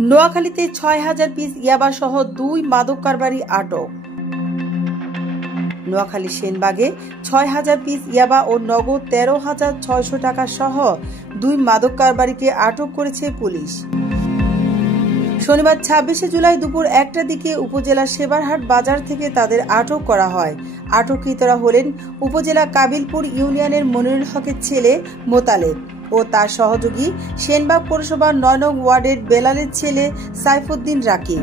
নোয়াখালীতে ৬,০০০ পিস ইয়াবা সহ ২ মাদক কারবারি আটক। নোয়াখালী সেনবাগে ৬,০০০ পিস ইয়াবা ও নগদ ১৩,৬০০ টাকা সহ ২ মাদক কারবারিকে আটক করেছে পুলিশ। শনিবার ২৬শে জুলাই দুপুর ১টার দিকে উপজেলা সেবারহাট বাজার থেকে তাদের আটক করা হয়। আটককৃতরা হলেন উপজেলা কাবিলপুর ইউনিয়নের মনিরুল হকের ছেলে মোতালেব ও তার সহযোগী সেনবাগ পৌরসভার ৯ নং ওয়ার্ডের বেলালের ছেলে সাইফুদ্দিন রাকিব।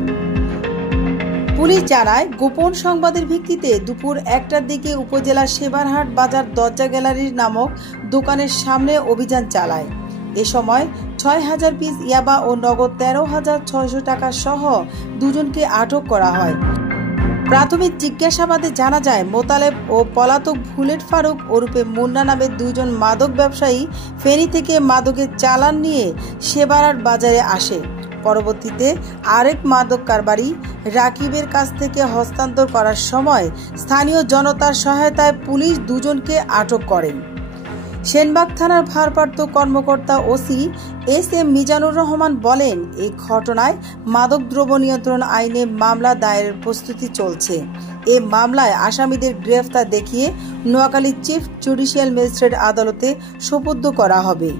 পুলিশ জানায়, গোপন সংবাদের ভিত্তিতে দুপুর ১টার দিকে উপজেলা সেবারহাট বাজার দরজা গ্যালারি নামক দোকানের সামনে অভিযান চালায়। এ সময় ৬,০০০ পিস ইয়াবা ও নগদ ১৩,৬০০ টাকা সহ দুজনকে আটক করা হয়। প্রাথমিক জিজ্ঞাসাবাদে জানা যায়, মোতালেব ও পলাতক বুলেট ফারুক ওরফে মুন্না নামের ২ জন মাদক ব্যবসায়ী ফেনী থেকে মাদকের চালান নিয়ে সেবারহাট বাজারে আসে। পরবর্তীতে আরেক মাদক কারবারি রাকিবের কাছ থেকে হস্তান্তর করার সময় স্থানীয় জনতার সহায়তায় পুলিশ দুজনকে আটক করেন। সেনবাগ থানার ভারপ্রাপ্ত কর্মকর্তা ওসি এস.এম. মিজানুর রহমান বলেন, এই ঘটনায় মাদকদ্রব্য নিয়ন্ত্রণ আইনে মামলা দায়েরের প্রস্তুতি চলছে। এ মামলায় আসামিদের গ্রেফতার দেখিয়ে নোয়াখালী চিফ জুডিশিয়াল ম্যাজিস্ট্রেট আদালতে সোপর্দ করা হবে।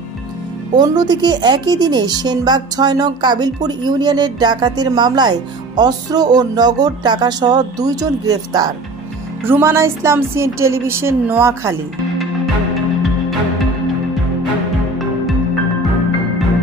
অন্যদিকে একই দিনে সেনবাগ ৬ নং কাবিলপুর ইউনিয়নের ডাকাতির মামলায় অস্ত্র ও নগদ টাকাসহ ২ জন গ্রেফতার। রুমানা ইসলাম, সিএন টেলিভিশন, নোয়াখালী।